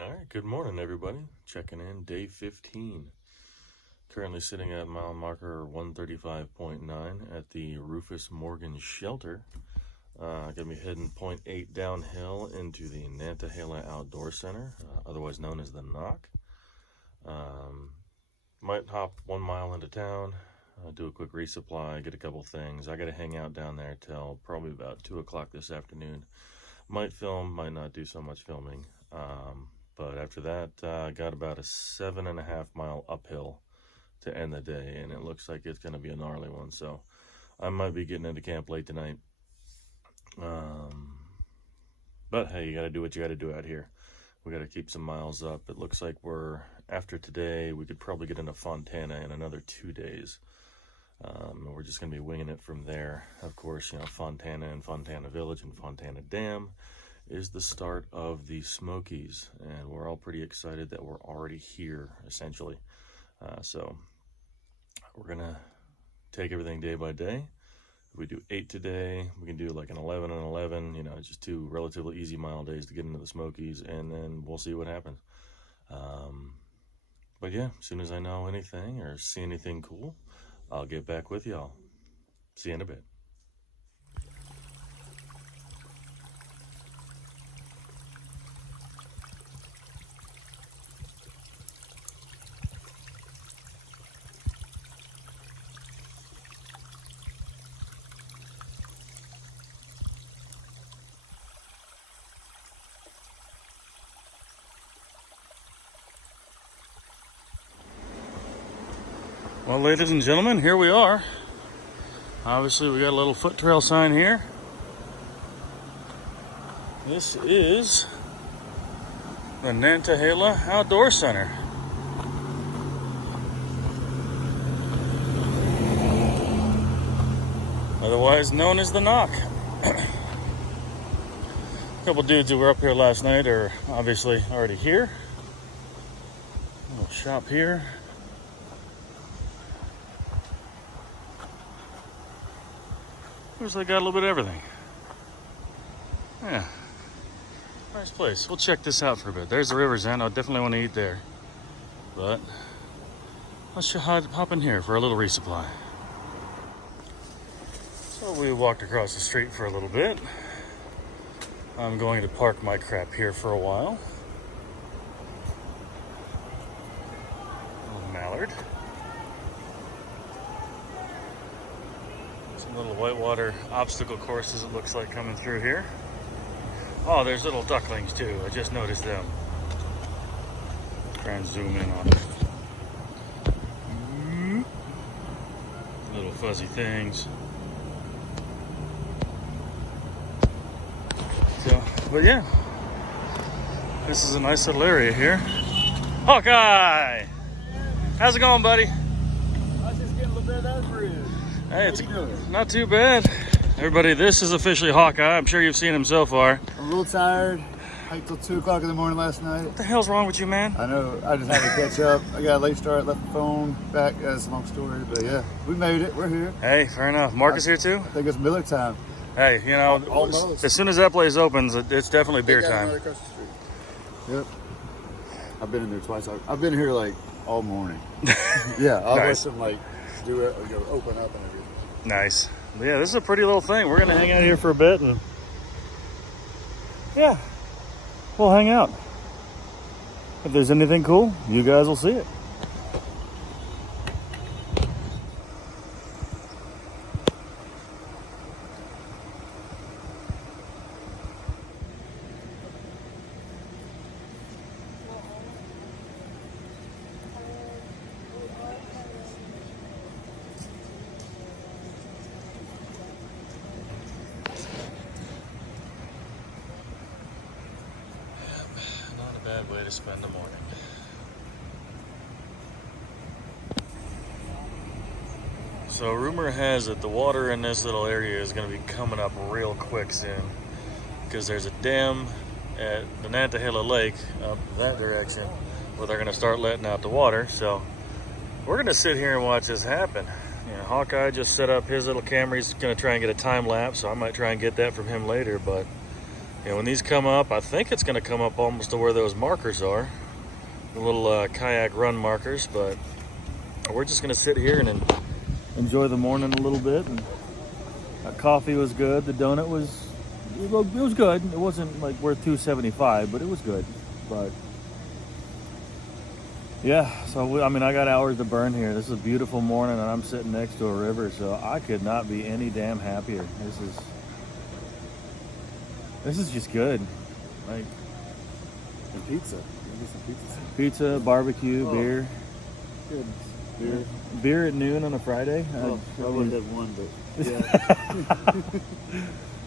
All right, good morning, everybody. Checking in, day 15. Currently sitting at mile marker 135.9 at the Rufus Morgan shelter. Gonna be heading 0.8 downhill into the Nantahala Outdoor Center, otherwise known as the Knock. Might hop 1 mile into town, do a quick resupply, get a couple things. I gotta hang out down there till probably about 2 o'clock this afternoon. Might film, might not do so much filming. But after that, I got about a 7.5 mile uphill to end the day, and it looks like it's going to be a gnarly one. So I might be getting into camp late tonight. But hey, you got to do what you got to do out here. We got to keep some miles up. It looks like after today, we could probably get into Fontana in another 2 days. We're just going to be winging it from there. Of course, Fontana and Fontana Village and Fontana Dam is the start of the Smokies, and we're all pretty excited that we're already here, essentially. So we're gonna take everything day by day. If we do 8 today, we can do like an 11 and 11, just 2 relatively easy mile days to get into the Smokies, and then we'll see what happens. But yeah, as soon as I know anything or see anything cool, I'll get back with y'all. See you in a bit. Well, ladies and gentlemen, here we are. Obviously, we got a little foot trail sign here. This is the Nantahala Outdoor Center. Otherwise known as the Knock. A couple dudes who were up here last night are obviously already here. A little shop here. Looks like got a little bit of everything. Yeah, nice place. We'll check this out for a bit. There's the river's end. I definitely want to eat there, but let's hop in here for a little resupply. So we walked across the street for a little bit. I'm going to park my crap here for a while. Little mallard. Some little whitewater obstacle courses, it looks like, coming through here. Oh, there's little ducklings too. I just noticed them. Try and zoom in on them. Little fuzzy things. So, but yeah, this is a nice little area here. Hawkeye! How's it going, buddy? I was just getting a little bit of that for you. Hey, it's not too bad. Everybody, this is officially Hawkeye. I'm sure you've seen him so far. I'm a little tired. Hiked till 2 o'clock in the morning last night. What the hell's wrong with you, man? I know. I just had to catch up. I got a late start, left the phone back. That's a long story, but yeah, we made it. We're here. Hey, fair enough. Marcus here too? I think it's Miller time. Hey, Almost. as soon as that place opens, it's definitely beer time. Right across the street. Yep. I've been in there twice. I've been here like all morning. Yeah, I'll Nice. let them do it, open up and everything. Nice. Yeah, this is a pretty little thing. We're gonna hang out here for a bit, and yeah, we'll hang out. If there's anything cool, you guys will see it. Not a bad way to spend the morning. So rumor has it the water in this little area is going to be coming up real quick soon, because there's a dam at the Nantahala Lake up that direction where they're going to start letting out the water. So we're going to sit here and watch this happen. Hawkeye just set up his little camera. He's going to try and get a time lapse, so I might try and get that from him later. But Yeah, when these come up, I think it's going to come up almost to where those markers are. The little kayak run markers, but we're just going to sit here and enjoy the morning a little bit. And coffee was good. The donut was good. It wasn't like worth $2.75, but it was good. But yeah, so I mean, I got hours to burn here. This is a beautiful morning, and I'm sitting next to a river, so I could not be any damn happier. This is just good. Like, And pizza. Maybe some pizza, barbecue, beer. Good. Beer. Beer at noon on a Friday. Oh, I would have one, but yeah.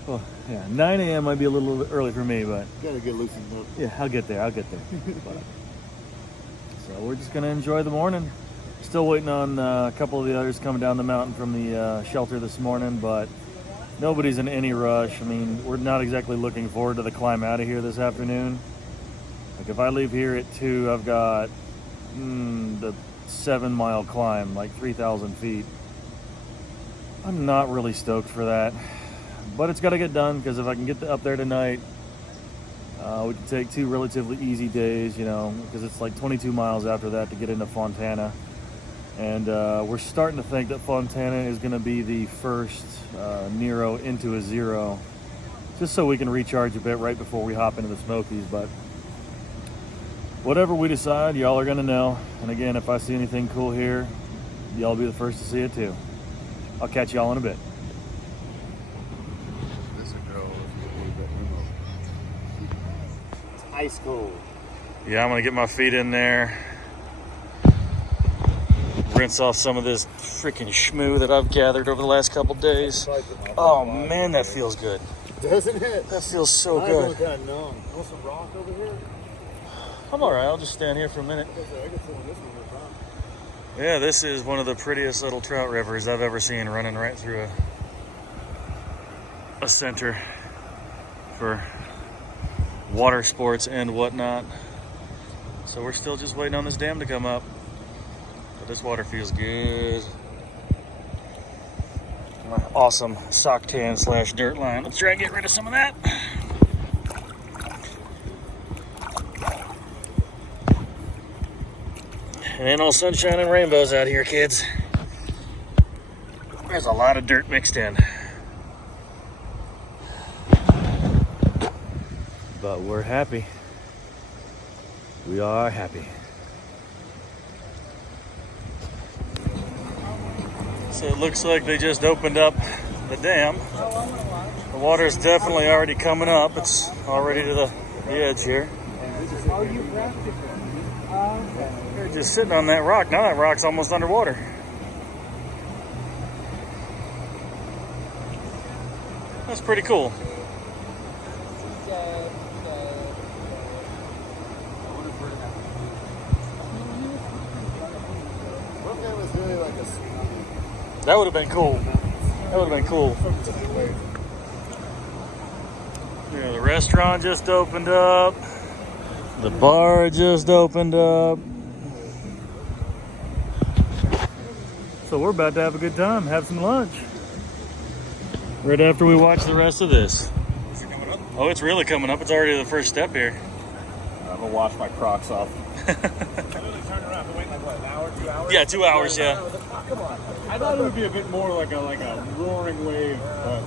Well, yeah, 9 a.m. might be a little early for me, but Gotta get loosened up. yeah, I'll get there. But, so we're just gonna enjoy the morning. Still waiting on a couple of the others coming down the mountain from the shelter this morning, but nobody's in any rush. I mean, we're not exactly looking forward to the climb out of here this afternoon. Like, if I leave here at 2, I've got the 7-mile climb, like 3,000 feet. I'm not really stoked for that, but it's got to get done, because if I can get up there tonight, we can take 2 relatively easy days, you know, because it's like 22 miles after that to get into Fontana. And we're starting to think that Fontana is going to be the first Nero into a zero, just so we can recharge a bit right before we hop into the Smokies. But whatever we decide, y'all are going to know. And again, if I see anything cool here, y'all will be the first to see it too. I'll catch y'all in a bit. This girl is a little bit remote. It's ice cold. Yeah, I'm going to get my feet in there, rinse off some of this freaking schmoo that I've gathered over the last couple days. Oh man, that feels good. Doesn't it? That feels so I'm good. kind of numb. Want some rock over here? I'm all right. I'll just stand here for a minute. I can sit on this one more time. Yeah, this is one of the prettiest little trout rivers I've ever seen, running right through a center for water sports and whatnot. So we're still just waiting on this dam to come up. But this water feels good. My awesome sock tan / dirt line. Let's try and get rid of some of that. It ain't all sunshine and rainbows out here, kids. There's a lot of dirt mixed in. But we're happy. We are happy. So it looks like they just opened up the dam. The water's definitely already coming up. It's already to the edge here. They're just sitting on that rock. Now that rock's almost underwater. That's pretty cool. That would have been cool. That would have been cool. Yeah, the restaurant just opened up. The bar just opened up. So we're about to have a good time, have some lunch. Right after we watch the rest of this. Is it coming up? Oh, it's really coming up. It's already the first step here. I'm gonna wash my Crocs off. I literally turned around. Been waiting like what, an hour, 2 hours? Yeah, 2 hours, yeah. Come on. I thought it would be a bit more like a roaring wave, but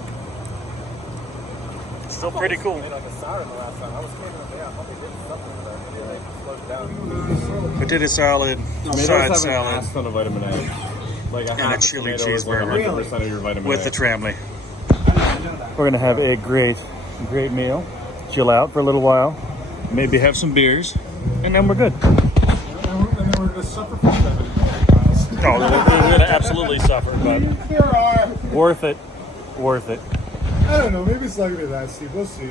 It's still pretty cool. made like a siren the last time. I was standing up there. I thought they did something with that. Maybe they slowed it down. Potato salad, side salad, ton of vitamin A. Like and a chili cheeseburger 100% of your vitamin with A. the tramley. We're gonna have a great meal, chill out for a little while, maybe have some beers, and then we're good. And then we're gonna suffer for 7 miles. No, we're gonna absolutely suffer, but There are. worth it. I don't know. Maybe it's not gonna be that steep. We'll see.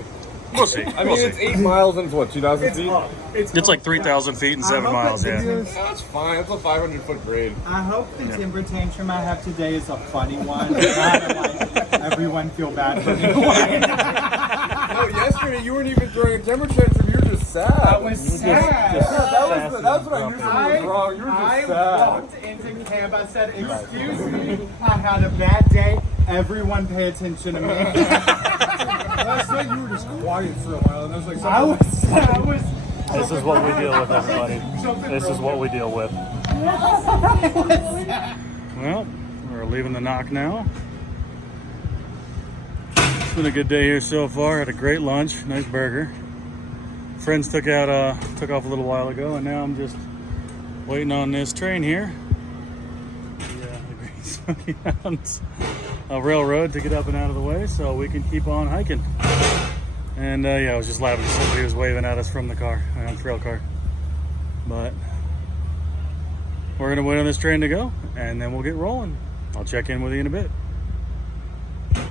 We'll see. I mean, it's 8 miles and what, 2,000 feet? It's like 3,000 feet and 7 miles, yeah. That's fine. It's a 500-foot grade. I hope the timber tantrum I have today is a funny one. Not like everyone feel bad for me. No, yesterday you weren't even throwing a temper tantrum. You were just sad. I was sad. That's what I knew something was wrong. You were just I sad. walked into camp. I said, "Excuse me, I had a bad day. Everyone pay attention to me." Last night you were just quiet for a while, and I was like, I was. This is what we deal with, everybody. This is what we deal with. Well, we're leaving the knock now. It's been a good day here so far. Had a great lunch, nice burger. Friends took off a little while ago, and now I'm just waiting on this train here. The Green Smoky Mountains Railroad to get up and out of the way so we can keep on hiking. And I was just laughing. Somebody was waving at us from the car, trail car. But we're gonna wait on this train to go, and then we'll get rolling. I'll check in with you in a bit. Out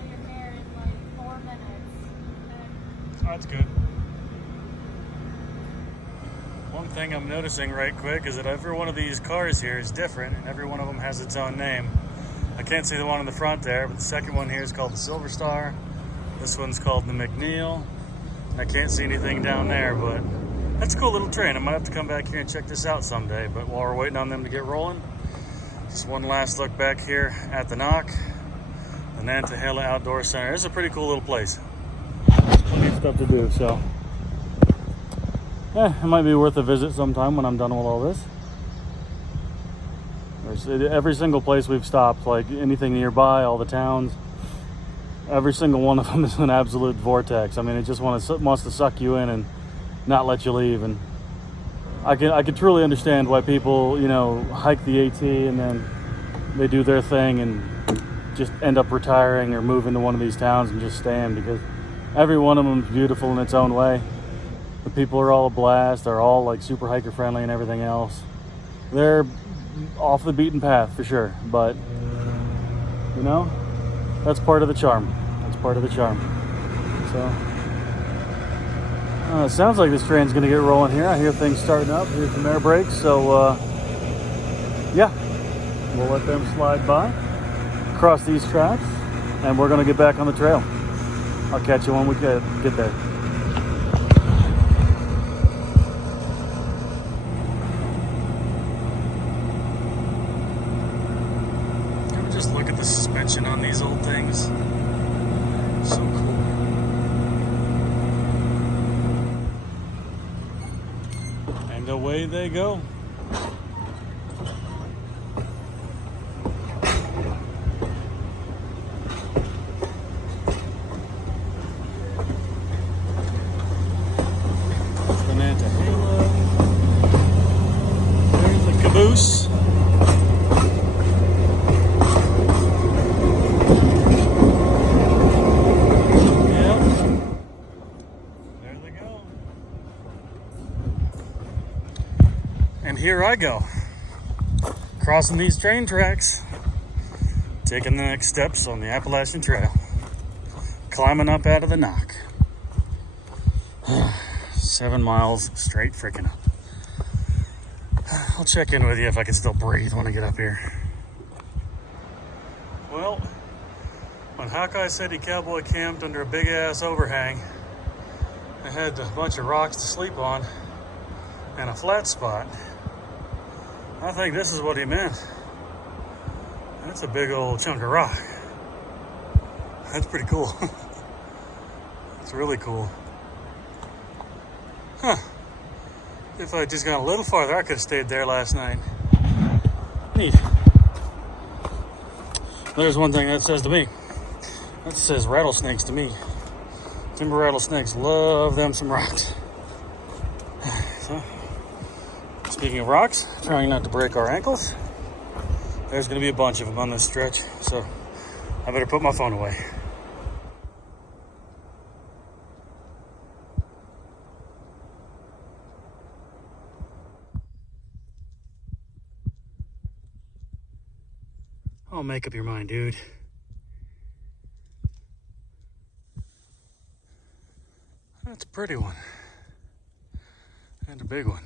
of your hair in like 4 minutes. Oh, that's good. One thing I'm noticing right quick is that every one of these cars here is different, and every one of them has its own name. I can't see the one in the front there, but the second one here is called the Silver Star. This one's called the McNeil. I can't see anything down there, but that's a cool little train. I might have to come back here and check this out someday. But while we're waiting on them to get rolling, just one last look back here at the knock, the Nantahala Outdoor Center. It's a pretty cool little place. There's plenty of stuff to do, so it might be worth a visit sometime when I'm done with all this. Every single place we've stopped, like anything nearby, all the towns, every single one of them is an absolute vortex. I mean, it just wants to suck you in and not let you leave. And I can truly understand why people, hike the AT and then they do their thing and just end up retiring or moving to one of these towns and just staying, because every one of them is beautiful in its own way. The people are all a blast. They're all like super hiker friendly and everything else. They're off the beaten path for sure, but that's part of the charm. That's part of the charm. So it sounds like this train's gonna get rolling here. I hear things starting up. Here's some air brakes, so we'll let them slide by, cross these tracks, and we're gonna get back on the trail. I'll catch you when we get there. Just look at the suspension on these old things. So cool. And away they go. There's the Nantahala. There's the caboose. And here I go, crossing these train tracks, taking the next steps on the Appalachian Trail, climbing up out of the knock. 7 miles straight freaking up. I'll check in with you if I can still breathe when I get up here. Well, when Hawkeye said he cowboy camped under a big ass overhang, I had a bunch of rocks to sleep on and a flat spot. I think this is what he meant. That's a big old chunk of rock. That's pretty cool. It's really cool. Huh. If I just gone a little farther, I could have stayed there last night. Neat. There's one thing that says to me. That says rattlesnakes to me. Timber rattlesnakes love them some rocks. So, speaking of rocks, trying not to break our ankles, there's going to be a bunch of them on this stretch, so I better put my phone away. Oh, make up your mind, dude. That's a pretty one. And a big one.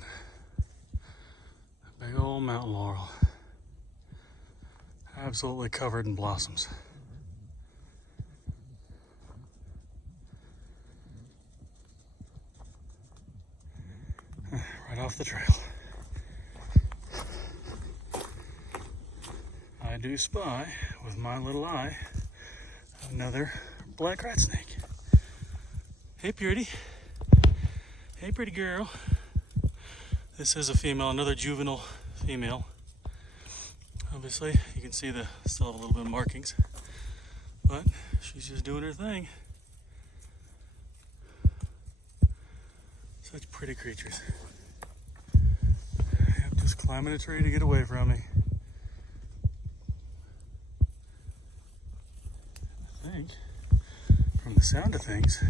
A big old mountain laurel. Absolutely covered in blossoms. Right off the trail. I do spy with my little eye Another black rat snake. Hey, Purity. Hey, pretty girl. This is a female, another juvenile female. Obviously, you can see still have a little bit of markings, but she's just doing her thing. Such pretty creatures. Yep, just climbing a tree to get away from me. I think, from the sound of things,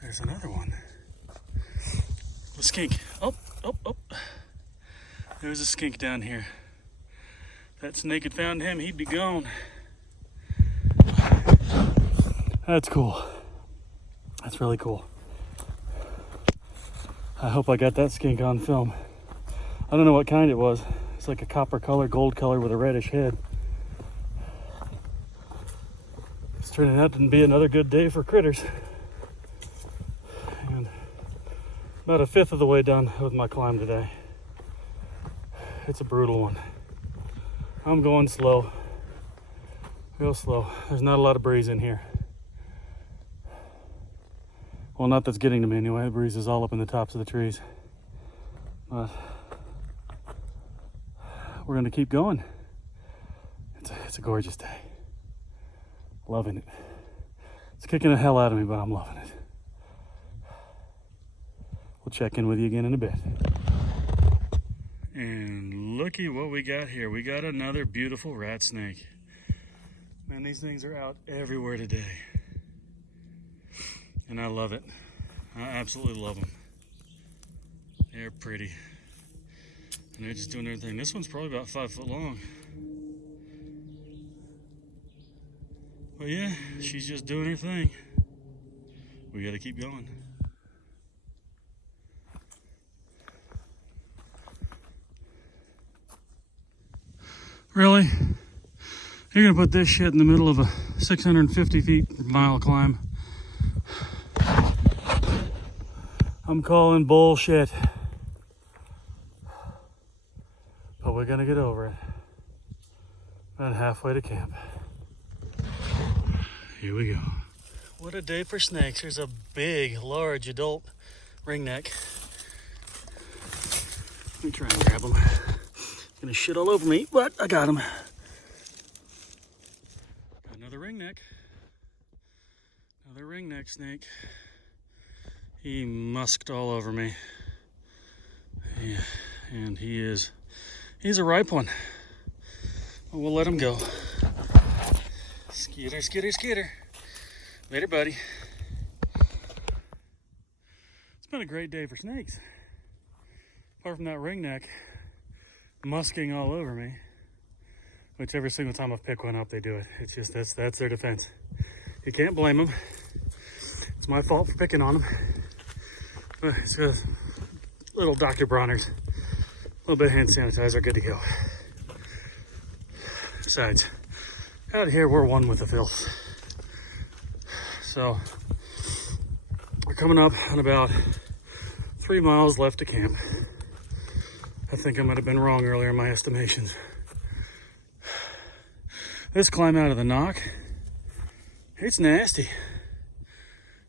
there's another one. A skink. Oh. There's a skink down here. If that snake had found him, he'd be gone. That's cool. That's really cool. I hope I got that skink on film. I don't know what kind it was. It's like a copper color, gold color with a reddish head. It's turning out to be another good day for critters. And about a fifth of the way done with my climb today. It's a brutal one. I'm going slow. Real slow. There's not a lot of breeze in here. Well, not that's getting to me anyway. The breeze is all up in the tops of the trees. But we're gonna keep going. It's a gorgeous day. Loving it. It's kicking the hell out of me, but I'm loving it. We'll check in with you again in a bit. And looky what we got here. We got another beautiful rat snake. Man, these things are out everywhere today. And I love it. I absolutely love them. They're pretty. And they're just doing their thing. This one's probably about 5 foot long. But yeah, she's just doing her thing. We gotta keep going. Really? You're gonna put this shit in the middle of a 650 feet mile climb? I'm calling bullshit. But we're gonna get over it. About halfway to camp. Here we go. What a day for snakes. Here's a big, large adult ringneck. Let me try and grab him. He's gonna shit all over me, but I got him. Got another ringneck. Another ringneck snake. He musked all over me. Yeah, and he's a ripe one. But we'll let him go. Skitter, skitter, skitter. Later, buddy. It's been a great day for snakes. Apart from that ringneck musking all over me, which every single time I pick one up, they do it. It's just, that's their defense. You can't blame them. It's my fault for picking on them. But it's got little Dr. Bronner's, a little bit of hand sanitizer, good to go. Besides, out here we're one with the filth. So we're coming up on about 3 miles left to camp. I think I might have been wrong earlier in my estimations. This climb out of the knock, it's nasty.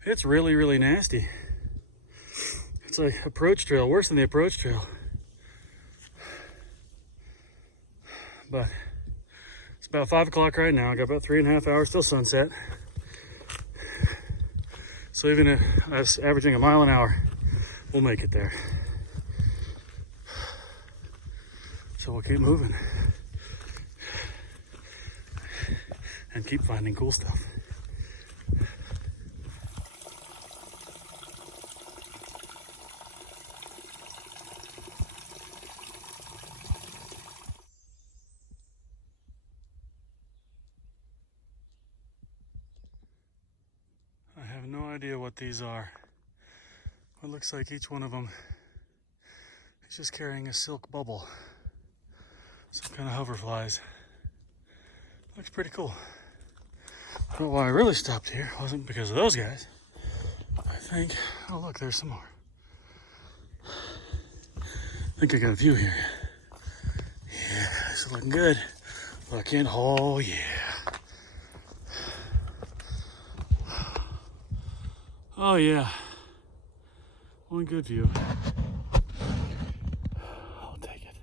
It's really, really nasty. It's like approach trail, worse than the approach trail. But it's about 5 o'clock right now. I got about 3.5 hours till sunset. So even at us averaging a mile an hour, we'll make it there. So we'll keep moving and keep finding cool stuff. I have no idea what these are. It looks like each one of them is just carrying a silk bubble. Some kind of hoverflies. Looks pretty cool. But why I really stopped here wasn't because of those guys. I think, oh look, there's some more. I think I got a few here. Yeah, this is looking good. Looking, oh yeah. Oh yeah, one good view. I'll take it.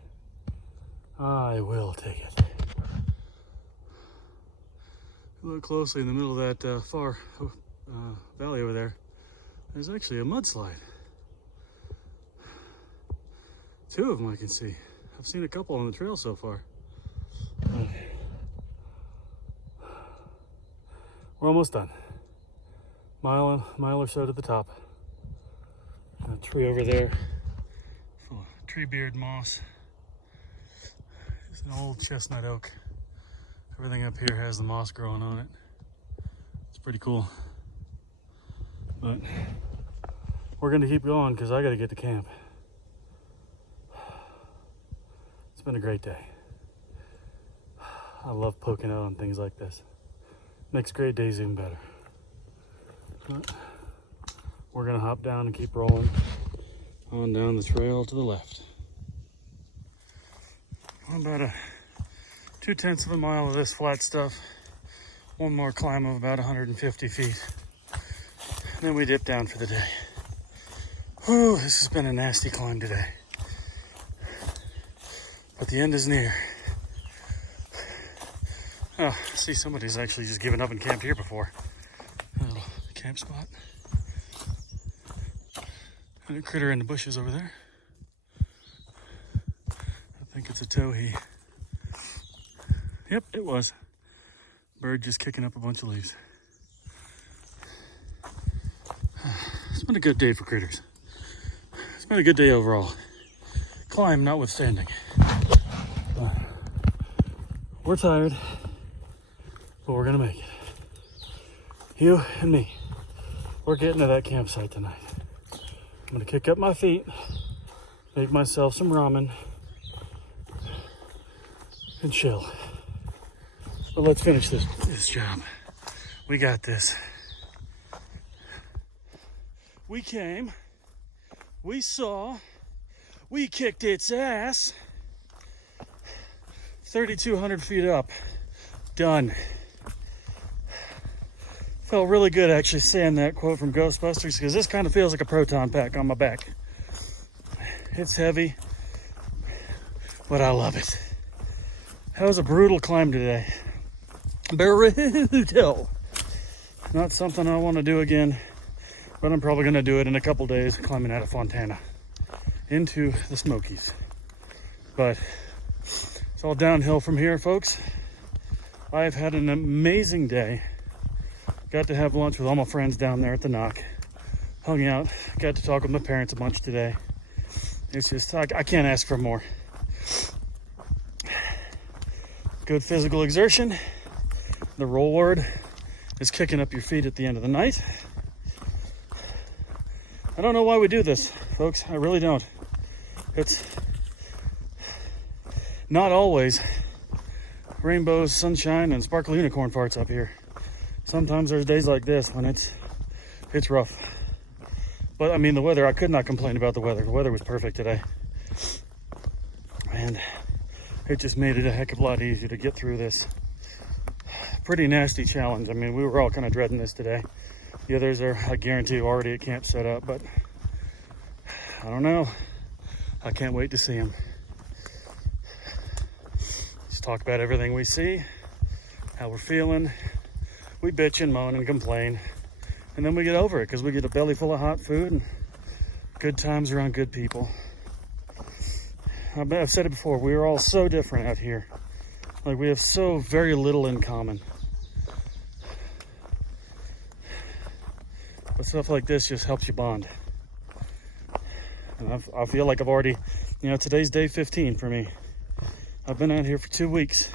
I will take it. Look closely in the middle of that far valley over there. There's actually a mudslide. 2 of them I can see. I've seen a couple on the trail so far. We're almost done. Mile or so to the top. A tree over there full of tree beard moss. It's an old chestnut oak. Everything up here has the moss growing on it. It's pretty cool. But we're gonna keep going because I gotta get to camp. It's been a great day. I love poking out on things like this. Makes great days even better. But we're gonna hop down and keep rolling on down the trail to the left. About 2/10 of a mile of this flat stuff. One more climb of about 150 feet. And then we dip down for the day. Whew, this has been a nasty climb today. But the end is near. Oh, I see somebody's actually just given up and camped here before. A little camp spot. And a critter in the bushes over there. I think it's a towhee. Yep, it was. Bird just kicking up a bunch of leaves. It's been a good day for critters. It's been a good day overall. Climb notwithstanding. We're tired, but we're gonna make it. You and me, we're getting to that campsite tonight. I'm gonna kick up my feet, make myself some ramen, and chill. But let's finish this job. We got this. We came, we saw, we kicked its ass. 3,200 feet up, done. Felt really good actually saying that quote from Ghostbusters because this kind of feels like a proton pack on my back. It's heavy, but I love it. That was a brutal climb today. Brutal. Not something I want to do again, but I'm probably going to do it in a couple days, climbing out of Fontana into the Smokies. But it's all downhill from here, folks. I've had an amazing day. Got to have lunch with all my friends down there at the Knock. Hung out, got to talk with my parents a bunch today. It's just, I can't ask for more. Good physical exertion. The roll word is kicking up your feet at the end of the night. I don't know why we do this, folks. I really don't. It's not always rainbows, sunshine, and sparkly unicorn farts up here. Sometimes there's days like this when it's rough. But I mean, the weather, I could not complain about the weather. The weather was perfect today. And it just made it a heck of a lot easier to get through this pretty nasty challenge. I mean, we were all kind of dreading this today. The others are, I guarantee, already at camp set up, but I don't know. I can't wait to see them. Just talk about everything we see, how we're feeling. We bitch and moan and complain, and then we get over it because we get a belly full of hot food and good times around good people. I've said it before, we are all so different out here. Like, we have so very little in common. But stuff like this just helps you bond. And I feel like I've already, today's day 15 for me. I've been out here for 2 weeks,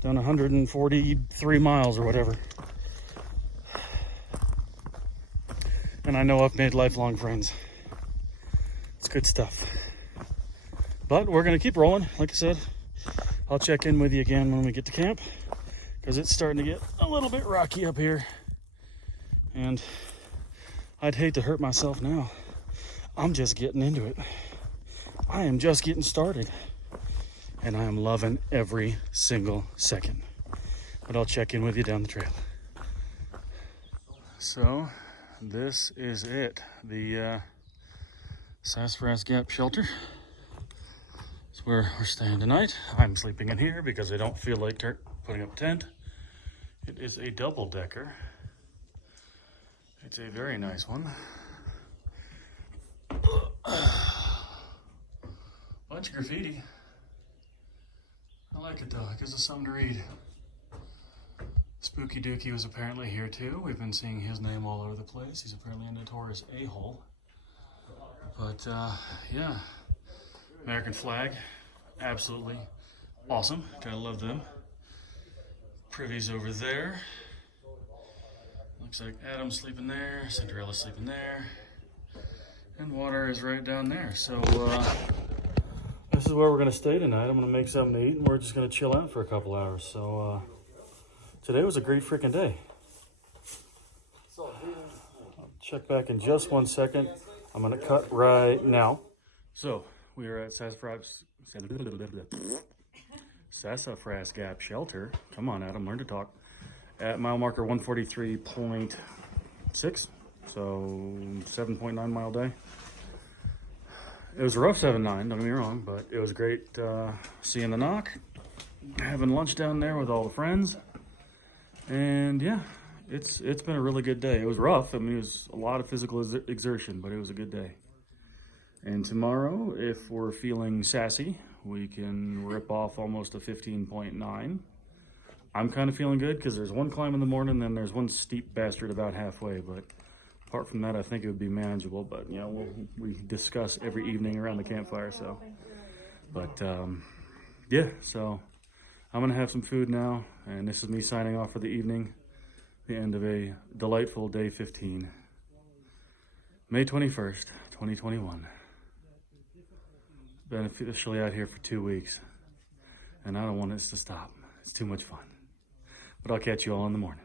done 143 miles or whatever. And I know I've made lifelong friends. It's good stuff. But we're gonna keep rolling, like I said. I'll check in with you again when we get to camp, because it's starting to get a little bit rocky up here. And I'd hate to hurt myself now. I'm just getting into it. I am just getting started. And I am loving every single second. But I'll check in with you down the trail. So, this is it. The Sassafras Gap shelter. It's where we're staying tonight. I'm sleeping in here because I don't feel like putting up a tent. It is a double decker. It's a very nice one. Bunch of graffiti. I like it though, it gives us something to read. Spooky Dookie was apparently here too. We've been seeing his name all over the place. He's apparently a notorious a-hole. But yeah, American flag, absolutely awesome. Gotta love them. Privy's over there. Looks like Adam's sleeping there, Cinderella's sleeping there, and water is right down there. So this is where we're gonna stay tonight. I'm gonna make something to eat and we're just gonna chill out for a couple hours. So today was a great freaking day. I'll check back in just 1 second. I'm gonna cut right now. So we are at Sassafras Gap shelter. Come on, Adam, learn to talk. At mile marker 143.6, so 7.9 mile day. It was a rough 7.9, don't get me wrong, but it was great seeing the knock, having lunch down there with all the friends, and yeah, it's been a really good day. It was rough. I mean, it was a lot of physical exertion, but it was a good day. And tomorrow, if we're feeling sassy, we can rip off almost a 15.9. I'm kind of feeling good because there's one climb in the morning, then there's one steep bastard about halfway. But apart from that, I think it would be manageable. But you know, we discuss every evening around the campfire. So, but yeah. So I'm gonna have some food now, and this is me signing off for the evening. The end of a delightful day 15, May 21st, 2021. Been officially out here for 2 weeks, and I don't want this to stop. It's too much fun. But I'll catch you all in the morning.